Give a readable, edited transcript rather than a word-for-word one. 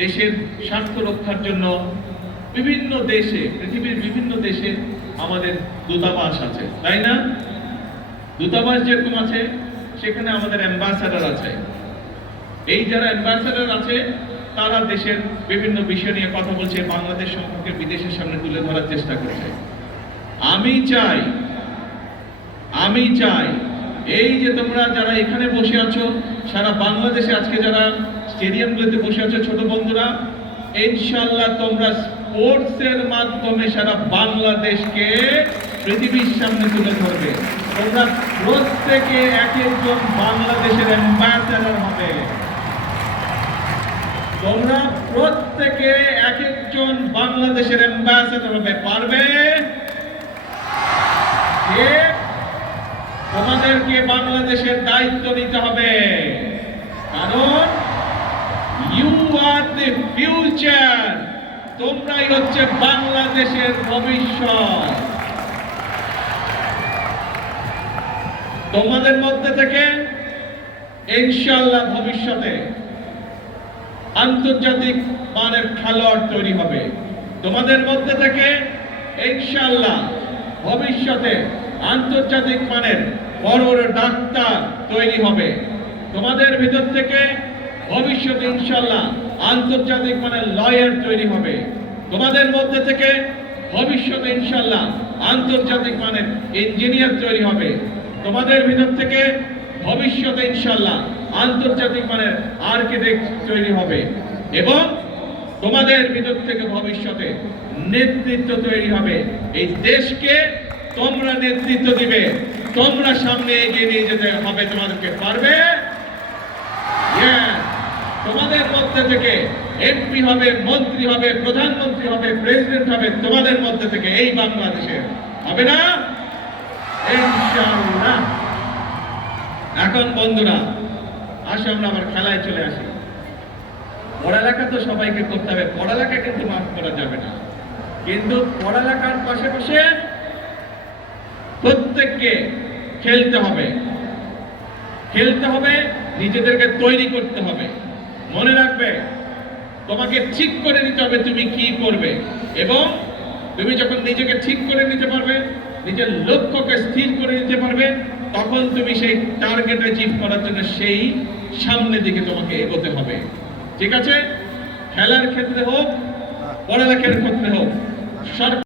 দেশের স্বার্থ রক্ষার জন্য বিভিন্ন দেশে, পৃথিবীর বিভিন্ন দেশে আমাদের দূতাবাস আছে, তাই না? দূতাবাস যেরকম আছে সেখানে আমাদের অ্যাম্বাসাডার আছে। এই যারা অ্যাম্বাসাডার আছে তারা দেশের বিভিন্ন বিষয় নিয়ে কথা বলছে, বাংলাদেশ সম্পর্কে বিদেশের সামনে তুলে ধরার চেষ্টা করছে। আমি চাই এই যে তোমরা যারা এখানে বসে আছো, সারা বাংলাদেশে আজকে যারা স্টেডিয়ামগুলোতে বসে আছো ছোট বন্ধুরা, ইনশাআল্লাহ তোমরা স্পোর্টসের মাধ্যমে সারা বাংলাদেশকে পৃথিবীর সামনে তুলে ধরবে। তোমরা প্রত্যেকে এক একজন বাংলাদেশের অ্যাম্বাসাডার হবে। তোমরা প্রত্যেকে এক একজন বাংলাদেশের অ্যাম্বাসাডার হবে। পারবে? তোমাদেরকে বাংলাদেশের দায়িত্ব নিতে হবে, কারণ ইউ আর দ্য ফিউচার। তোমরাই হচ্ছে বাংলাদেশের ভবিষ্যৎ। তোমাদের মধ্যে থেকে ইনশাআল্লাহ ভবিষ্যতে আন্তর্জাতিক মানের খেলোয়াড় তৈরি হবে। তোমাদের মধ্যে থেকে ইনশাআল্লাহ ভবিষ্যতে আন্তর্জাতিক মানের বড় বড় ডাক্তার তৈরি হবে। তোমাদের ভিতর থেকে ভবিষ্যতে ইনশাআল্লাহ আন্তর্জাতিক মানের লয়ার তৈরি হবে। তোমাদের মধ্যে থেকে ভবিষ্যতে ইনশাআল্লাহ আন্তর্জাতিক মানের ইঞ্জিনিয়ার তৈরি হবে। তোমাদের ভিতর থেকে ভবিষ্যতে ইনশাআল্লাহ আন্তর্জাতিক মানের আর্কিটেক্ট তৈরি হবে, এবং তোমাদের ভিতর থেকে ভবিষ্যতে নেতৃত্ব তৈরি হবে। এই দেশকে তোমরা নেতৃত্ব দিবে, তোমরা সামনে এগিয়ে নিয়ে যেতে হবে। তোমাদেরকে পারবে? তোমাদের মধ্যে থেকে এমপি হবে, মন্ত্রী হবে, প্রধানমন্ত্রী হবে, প্রেসিডেন্ট হবে তোমাদের মধ্যে থেকে এই বাংলাদেশে, হবে না? ইনশাআল্লাহ। এখন বন্ধুরা আসো আমরা আবার খেলায় চলে আসি। পড়ালেখা তো সবাইকে করতে হবে, পড়ালেখা কিন্তু মাফ করা যাবে না, কিন্তু পড়ালেখার পাশাপাশি প্রত্যেককে খেলতে হবে, নিজেদেরকে তৈরি করতে হবে। মনে রাখবে, তোমাকে ঠিক করে নিতে হবে তুমি কি করবে, এবং তুমি যখন নিজেকে ঠিক করে নিতে পারবে, নিজের লক্ষ্যকে স্থির করে নিতে পারবে, তখন তুমি সেই টার্গেট অ্যাচিভ করার জন্য সেই সামনের দিকে তোমাকে এগোতে হবে। ঠিক আছে? খেলার ক্ষেত্রে হোক, পড়ালেখার ক্ষেত্রে হোক,